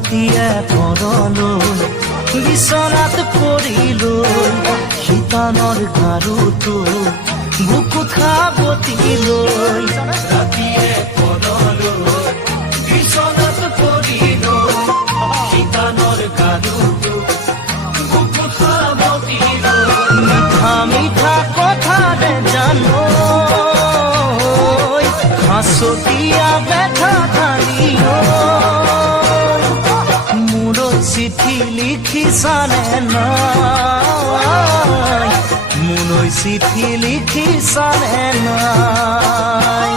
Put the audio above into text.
ৰাতিয়ে পৰলৈ বিচনাত পৰিলৈ শীতানৰ গাৰুটো বুকুত খাবতিলৈ ৰাতিয়ে পৰলৈ বিচনাত পৰিলৈ শীতানৰ গাৰুটো বুকুত খাবতিলৈ মিঠা মিঠা কথাৰে জানো হাসতিয়া ব্যথা ঢালি মোৰ চিঠি লিখিছানে নাই মোৰ চিঠি লিখিছানে নাই